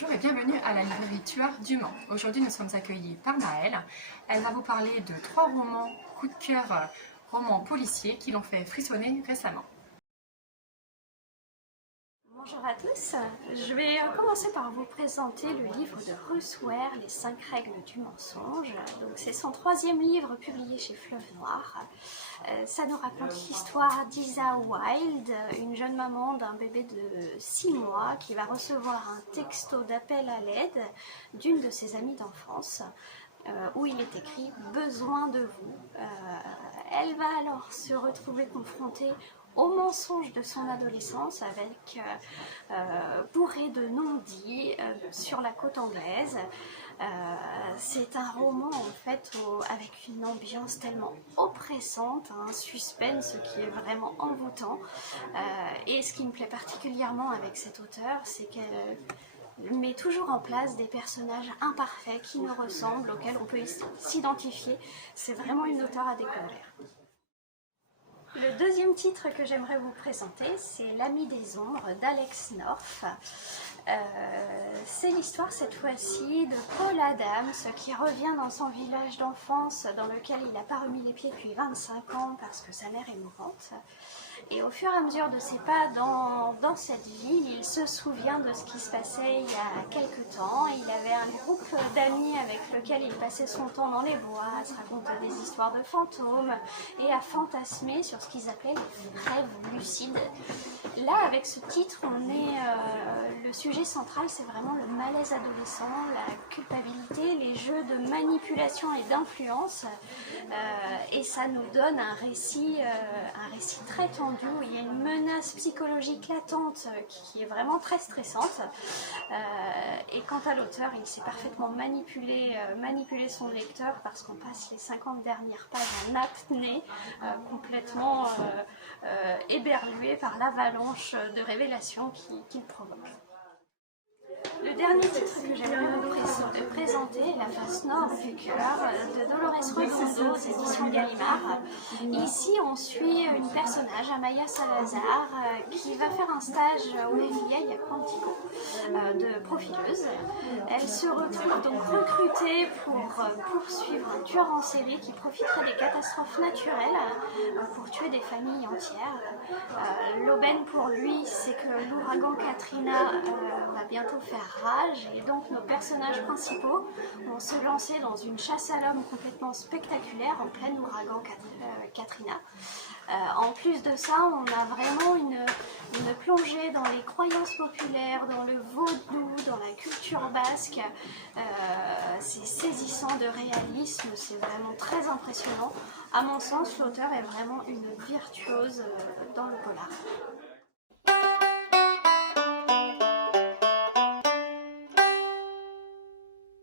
Bonjour et bienvenue à la librairie Tuart du Mans. Aujourd'hui nous sommes accueillis par Naëlle. Elle va vous parler de 3 romans coup de cœur, romans policiers qui l'ont fait frissonner récemment. Bonjour à tous, je vais commencer par vous présenter le livre de Ruth Ware, Les 5 règles du mensonge. Donc c'est son 3e livre publié chez Fleuve Noir. Ça nous raconte l'histoire d'Isa Wilde, une jeune maman d'un bébé de 6 mois qui va recevoir un texto d'appel à l'aide d'une de ses amies d'enfance. Où il est écrit « Besoin de vous ». Elle va alors se retrouver confrontée au mensonge de son adolescence avec bourré de non-dits sur la côte anglaise. C'est un roman en fait avec une ambiance tellement oppressante, un suspense qui est vraiment envoûtant. Et ce qui me plaît particulièrement avec cet auteur, c'est qu'elle met toujours en place des personnages imparfaits qui nous ressemblent, auxquels on peut s'identifier. C'est vraiment une auteure à découvrir. Le deuxième titre que j'aimerais vous présenter, c'est L'Ami des Ombres d'Alex North. C'est l'histoire cette fois-ci de Paul Adams qui revient dans son village d'enfance dans lequel il n'a pas remis les pieds depuis 25 ans parce que sa mère est mourante. Et au fur et à mesure de ses pas dans cette ville, il se souvient de ce qui se passait il y a quelques temps. Il avait un groupe d'amis avec lequel il passait son temps dans les bois, à se raconter des histoires de fantômes et à fantasmer sur ce qu'ils appelaient les rêves lucides. Là, avec ce titre, le sujet central, c'est vraiment le malaise adolescent, la culpabilité, les jeux de manipulation et d'influence. Et ça nous donne un récit très tendu, où il y a une menace psychologique latente qui est vraiment très stressante. Et quant à l'auteur, il sait parfaitement manipuler son lecteur parce qu'on passe les 50 dernières pages en apnée, complètement éberlué par l'avalanche de révélations qu'il provoque. Le dernier titre que j'aimerais vous présenter, La face nord du cœur, de Dolores Redondo, aux éditions Gallimard. Ici, on suit une personnage, Amaya Salazar, qui va faire un stage au FBI à Quantico de profileuse. Elle se retrouve donc recrutée pour poursuivre un tueur en série qui profiterait des catastrophes naturelles pour tuer des familles entières. L'aubaine pour lui, c'est que l'ouragan Katrina va bientôt faire rage et donc nos personnages principaux vont se lancer dans une chasse à l'homme complètement spectaculaire en plein ouragan Katrina. En plus de ça, on a vraiment une plongée dans les croyances populaires, dans le vaudou, dans la culture basque. C'est saisissant de réalisme, c'est vraiment très impressionnant. À mon sens, l'auteur est vraiment une virtuose dans le polar.